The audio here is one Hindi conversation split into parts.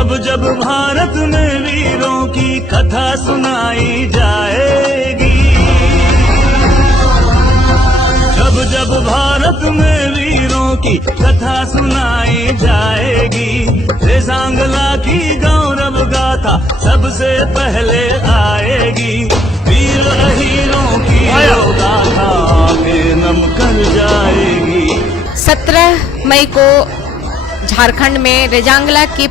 जब जब भारत में वीरों की कथा सुनाई जाएगी, जब जब भारत में वीरों की कथा सुनाई जाएगी, रेजांगला की गौरव गाथा सबसे पहले आएगी। वीर अहीरों की गाथा आगे नम कर जाएगी। 17 मई को झारखंड में रेजांगला के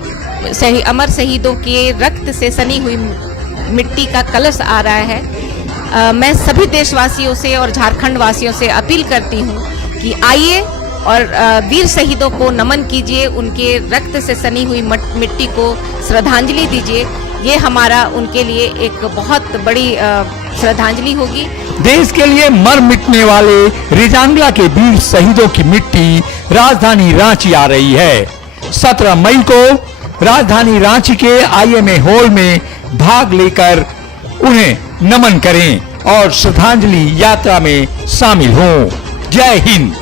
अमर शहीदों के रक्त से सनी हुई मिट्टी का कलश आ रहा है। मैं सभी देशवासियों से और झारखंड वासियों से अपील करती हूँ कि आइए और वीर शहीदों को नमन कीजिए, उनके रक्त से सनी हुई मिट्टी को श्रद्धांजलि दीजिए। ये हमारा उनके लिए एक बहुत बड़ी श्रद्धांजलि होगी। देश के लिए मर मिटने वाले रेजांगला के वीर शहीदों की मिट्टी राजधानी रांची आ रही है। 17 मई को राजधानी रांची के IMA हॉल में भाग लेकर उन्हें नमन करें और श्रद्धांजलि यात्रा में शामिल हों। जय हिंद।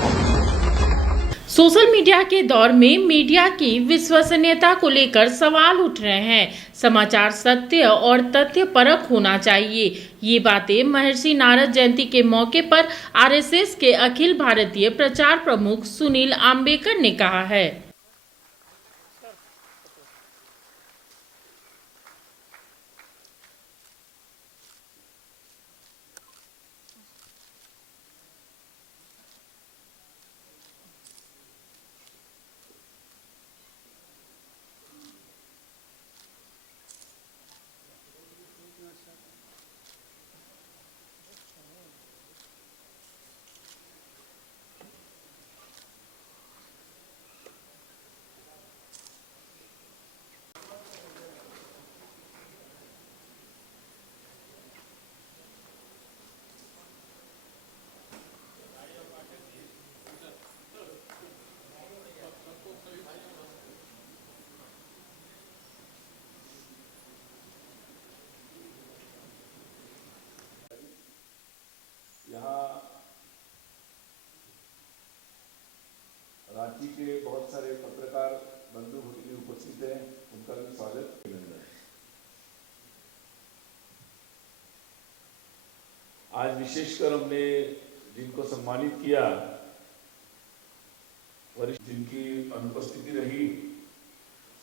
सोशल मीडिया के दौर में मीडिया की विश्वसनीयता को लेकर सवाल उठ रहे हैं। समाचार सत्य और तथ्य परक होना चाहिए। ये बातें महर्षि नारद जयंती के मौके पर RSS के अखिल भारतीय प्रचार प्रमुख सुनील आम्बेकर ने कहा है। यहाँ रांची के बहुत सारे पत्रकार बंधु भगिनी उपस्थित हैं, उनका भी स्वागत। आज विशेषकर हमने जिनको सम्मानित किया, वरिष्ठ जिनकी अनुपस्थिति रही,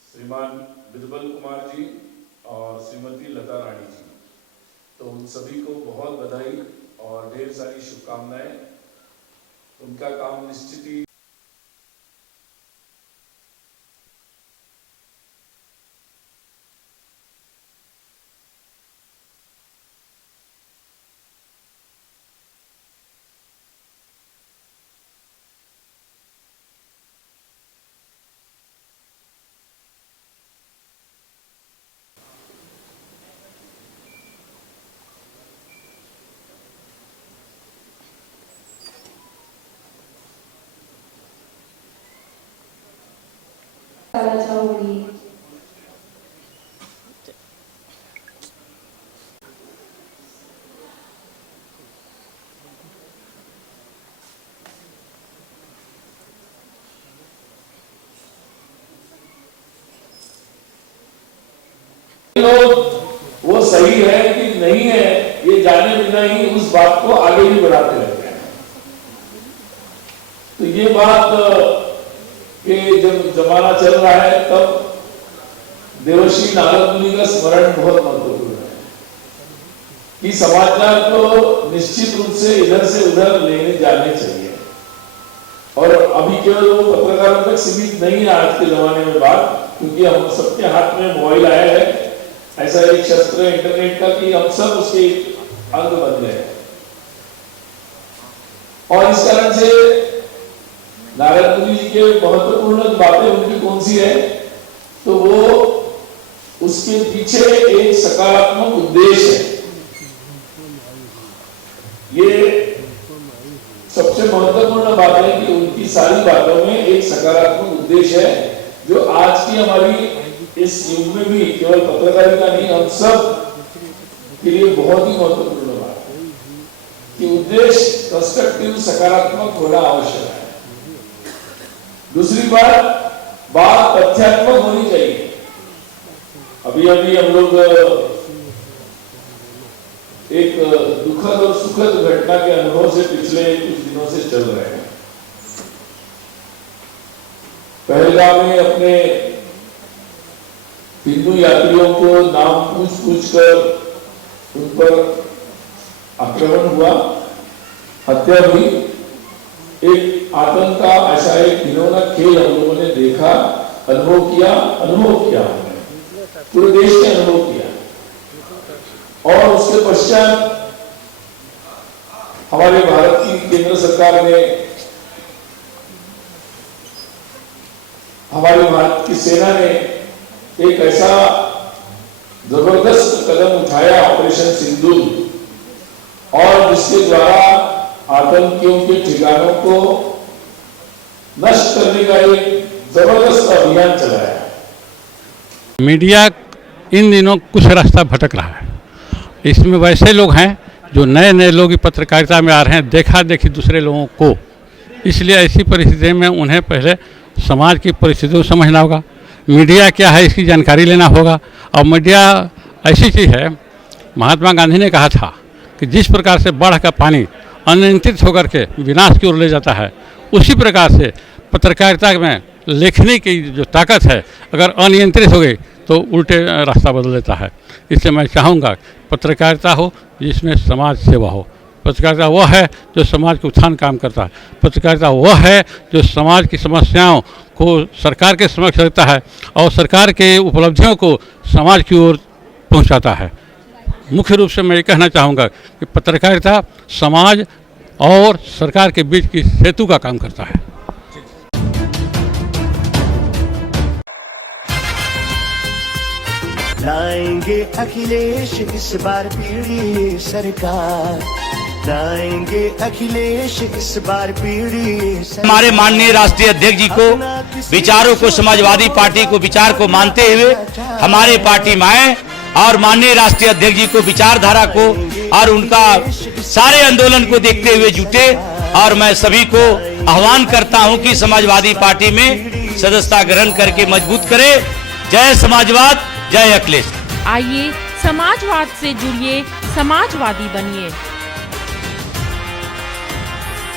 श्रीमान बिरबल कुमार जी और श्रीमती लता रानी जी, तो उन सभी को बहुत बधाई और ढेर सारी शुभकामनाएं। उनका काम निश्चित ही चाहूंगी। लोग वो सही है कि नहीं है ये जाने बिना ही उस बात को आगे भी बढ़ाते रहते हैं। तो ये बात कि जब जमाना चल रहा है तब देवर्षि नारद मुनि का स्मरण बहुत महत्वपूर्ण है कि समाचार को निश्चित रूप से इधर से उधर लेने जाने चाहिए। और अभी केवल वो पत्रकारों तक सीमित नहीं है आज के जमाने में बात, क्योंकि हम सबके हाथ में मोबाइल आया है, ऐसा एक शस्त्र इंटरनेट का कि हम सब उसके अंग बन गए हैं। और इस कारण से नारद मुनि जी के महत्वपूर्ण बातें उनकी कौन सी है, तो वो उसके पीछे एक सकारात्मक उद्देश्य है। ये सबसे महत्वपूर्ण बात है कि उनकी सारी बातों में एक सकारात्मक उद्देश्य है, जो आज की हमारी इस युग में भी केवल पत्रकारिता नहीं, हम सब के लिए बहुत ही महत्वपूर्ण बात है कि उद्देश्य कंस्ट्रक्टिव सकारात्मक होना आवश्यक है। दूसरी बात तथ्यात्मक होनी चाहिए। अभी अभी हम लोग एक दुखद और सुखद घटना के अनुभव से पिछले कुछ दिनों से चल रहे हैं। पहलगाम में अपने हिंदू यात्रियों को नाम पूछ कर उन पर आक्रमण हुआ, हत्या हुई। एक आतंक का ऐसा एक घिनौना खेल हम लोगों ने देखा, अनुभव किया हमने पूरे देश ने अनुभव किया। और उसके पश्चात हमारे भारत की केंद्र सरकार ने, हमारे भारत की सेना ने एक ऐसा जबरदस्त कदम उठाया, ऑपरेशन सिंदूर, और जिसके द्वारा आतंकियों के ठिकानों को नष्ट करने का एक जबरदस्त अभियान चलाया। मीडिया इन दिनों कुछ रास्ता भटक रहा है। इसमें वैसे लोग हैं जो नए नए लोग पत्रकारिता में आ रहे हैं, देखा देखी दूसरे लोगों को। इसलिए ऐसी परिस्थिति में उन्हें पहले समाज की परिस्थितियों को समझना होगा, मीडिया क्या है इसकी जानकारी लेना होगा। और मीडिया ऐसी चीज़ है, महात्मा गांधी ने कहा था कि जिस प्रकार से बाढ़ का पानी अनियंत्रित होकर के विनाश की ओर ले जाता है, उसी प्रकार से पत्रकारिता में लेखनी की जो ताकत है अगर अनियंत्रित हो गई तो उल्टे रास्ता बदल देता है। इसलिए मैं चाहूँगा पत्रकारिता हो जिसमें समाज सेवा हो। पत्रकारिता वह है जो समाज के उत्थान काम करता है। पत्रकारिता वह है जो समाज की समस्याओं को सरकार के समक्ष रखता है और सरकार के उपलब्धियों को समाज की ओर पहुंचाता है। मुख्य रूप से मैं ये कहना चाहूँगा कि पत्रकारिता समाज और सरकार के बीच की सेतु का काम करता है। लाएंगे अखिलेश इस बार पीढ़ी सरकार, लाएंगे अखिलेश इस बार पीढ़ी सरकार। हमारे माननीय राष्ट्रीय अध्यक्ष जी को विचारों को, समाजवादी पार्टी को विचार को मानते हुए हमारे पार्टी में आए और माननीय राष्ट्रीय अध्यक्ष जी को विचारधारा को और उनका सारे आंदोलन को देखते हुए जुटे। और मैं सभी को आह्वान करता हूं कि समाजवादी पार्टी में सदस्यता ग्रहण करके मजबूत करें। जय समाजवाद, जय अखिलेश। आइए समाजवाद से जुड़िए, समाजवादी बनिए।